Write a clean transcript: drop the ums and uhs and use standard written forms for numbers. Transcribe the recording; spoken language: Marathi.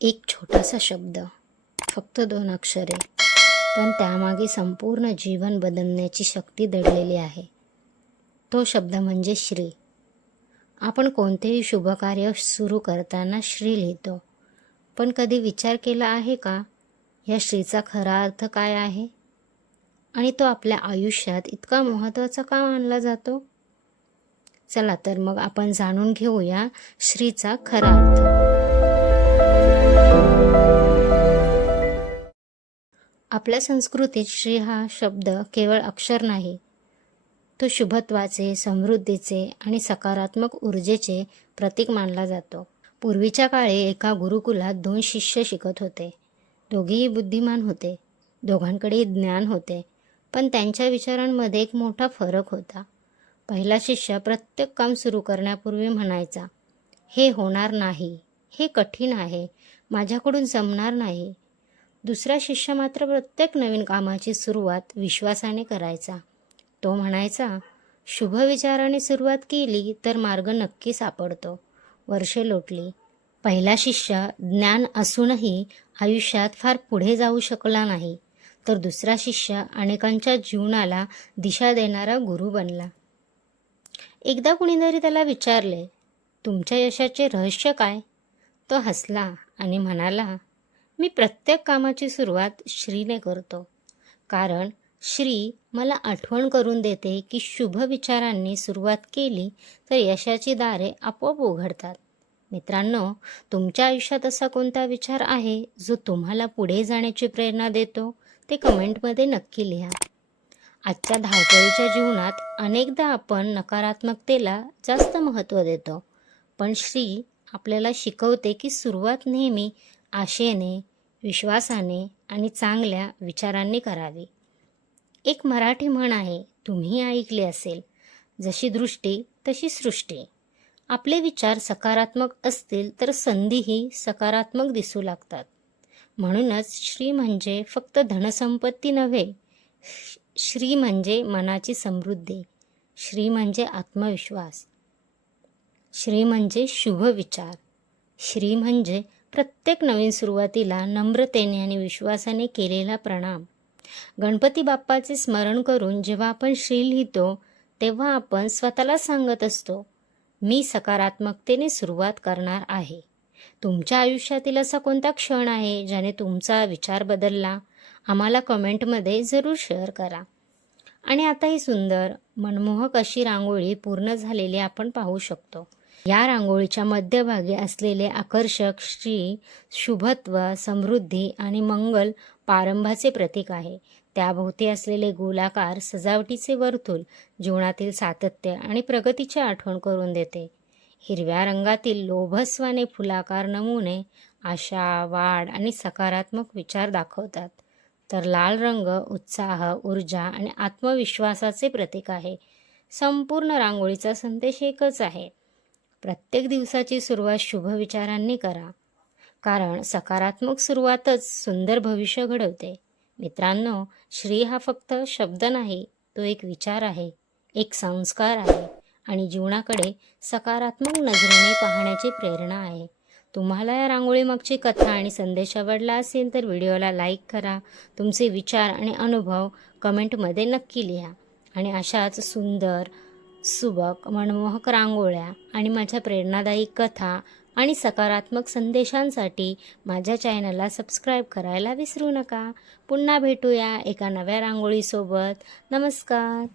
एक छोटासा शब्द, फक्त 2 अक्षरे, पण त्यामागे संपूर्ण जीवन बदलण्याची शक्ती दडलेली आहे. तो शब्द म्हणजे श्री. आपण कोणतेही शुभकार्य सुरू करताना श्री लिहितो, पण कधी विचार केला आहे का या श्रीचा खरा अर्थ काय आहे आणि तो आपल्या आयुष्यात इतका महत्त्वाचा का मानला जातो? चला तर मग आपण जाणून घेऊया श्रीचा खरा अर्थ. आपल्या संस्कृतीत श्री हा शब्द केवळ अक्षर नाही, तो शुभत्वाचे, समृद्धीचे आणि सकारात्मक ऊर्जेचे प्रतीक मानला जातो. पूर्वीच्या काळी एका गुरुकुलात 2 शिष्य शिकत होते. दोघेही बुद्धिमान होते, दोघांकडे ज्ञान होते, पण त्यांच्या विचारांमध्ये एक मोठा फरक होता. पहिला शिष्य प्रत्येक काम सुरू करण्यापूर्वी म्हणायचा, हे होणार नाही, हे कठीण आहे, माझ्याकडून जमणार नाही. दुसरा शिष्य मात्र प्रत्येक नवीन कामाची सुरुवात विश्वासाने करायचा. तो म्हणायचा, शुभ विचाराने सुरुवात केली तर मार्ग नक्की सापडतो. वर्षे लोटली. पहिला शिष्य ज्ञान असूनही आयुष्यात फार पुढे जाऊ शकला नाही, तर दुसरा शिष्य अनेकांच्या जीवनाला दिशा देणारा गुरु बनला. एकदा कुणीतरी त्याला विचारले, तुमच्या यशाचे रहस्य काय? तो हसला आणि म्हणाला, मी प्रत्येक कामाची सुरुवात श्रीने करतो, कारण श्री मला आठवण करून देते की शुभ विचारांनी सुरुवात केली तर यशाची दारे आपोआप उघडतात. मित्रांनो, तुमच्या आयुष्यात असा कोणता विचार आहे जो तुम्हाला पुढे जाण्याची प्रेरणा देतो? ते कमेंटमध्ये नक्की लिहा. आजच्या धावपळीच्या जीवनात अनेकदा आपण नकारात्मकतेला जास्त महत्त्व देतो, पण श्री आपल्याला शिकवते की सुरुवात नेहमी आशेने, विश्वासाने आणि चांगल्या विचारांनी करावी. एक मराठी म्हण आहे, तुम्ही ऐकली असेल, जशी दृष्टी तशी सृष्टी. आपले विचार सकारात्मक असतील तर संधीही सकारात्मक दिसू लागतात. म्हणूनच श्री म्हणजे फक्त धनसंपत्ती नव्हे, श्री म्हणजे मनाची समृद्धी, श्री म्हणजे आत्मविश्वास, श्री म्हणजे शुभ विचार, श्री म्हणजे प्रत्येक नवीन सुरुवातीला नम्रतेने आणि विश्वासाने केलेला प्रणाम. गणपती बाप्पाचे स्मरण करून जेव्हा आपण श्री लिहितो, तेव्हा आपण स्वतःला सांगत असतो, मी सकारात्मकतेने सुरुवात करणार आहे. तुमच्या आयुष्यातील असा कोणता क्षण आहे ज्याने तुमचा विचार बदलला? आम्हाला कमेंटमध्ये जरूर शेअर करा. आणि आता ही सुंदर, मनमोहक अशी रांगोळी पूर्ण झालेली आपण पाहू शकतो. या रांगोळीच्या मध्यभागी असलेले आकर्षक श्री शुभत्व, समृद्धी आणि मंगल पारंभाचे प्रतीक आहे. त्याभोवती असलेले गोलाकार सजावटीचे वर्तुळ जीवनातील सातत्य आणि प्रगतीची आठवण करून देते. हिरव्या रंगातील लोभसवाने फुलाकार नमुने आशा, वाढ आणि सकारात्मक विचार दाखवतात, तर लाल रंग उत्साह, ऊर्जा आणि आत्मविश्वासाचे प्रतीक आहे. संपूर्ण रांगोळीचा संदेश एकच आहे, प्रत्येक दिवसाची सुरुवात शुभ विचारांनी करा, कारण सकारात्मक सुरुवातच सुंदर भविष्य घडवते. मित्रांनो, श्री हा फक्त शब्द नाही, तो एक विचार आहे, एक संस्कार आहे आणि जीवनाकडे सकारात्मक नजरेने पाहण्याची प्रेरणा आहे. तुम्हाला या रांगोळीमागची कथा आणि संदेश आवडला असेल तर व्हिडिओला लाईक करा. तुमचे विचार आणि अनुभव कमेंटमध्ये नक्की लिहा. आणि अशाच सुंदर, सुबक, मनमोहक रांगोळ्या आणि माझ्या प्रेरणादायी कथा आणि सकारात्मक संदेशांसाठी माझ्या चॅनलला सबस्क्राईब करायला विसरू नका. पुन्हा भेटूया एका नव्या रांगोळीसोबत. नमस्कार.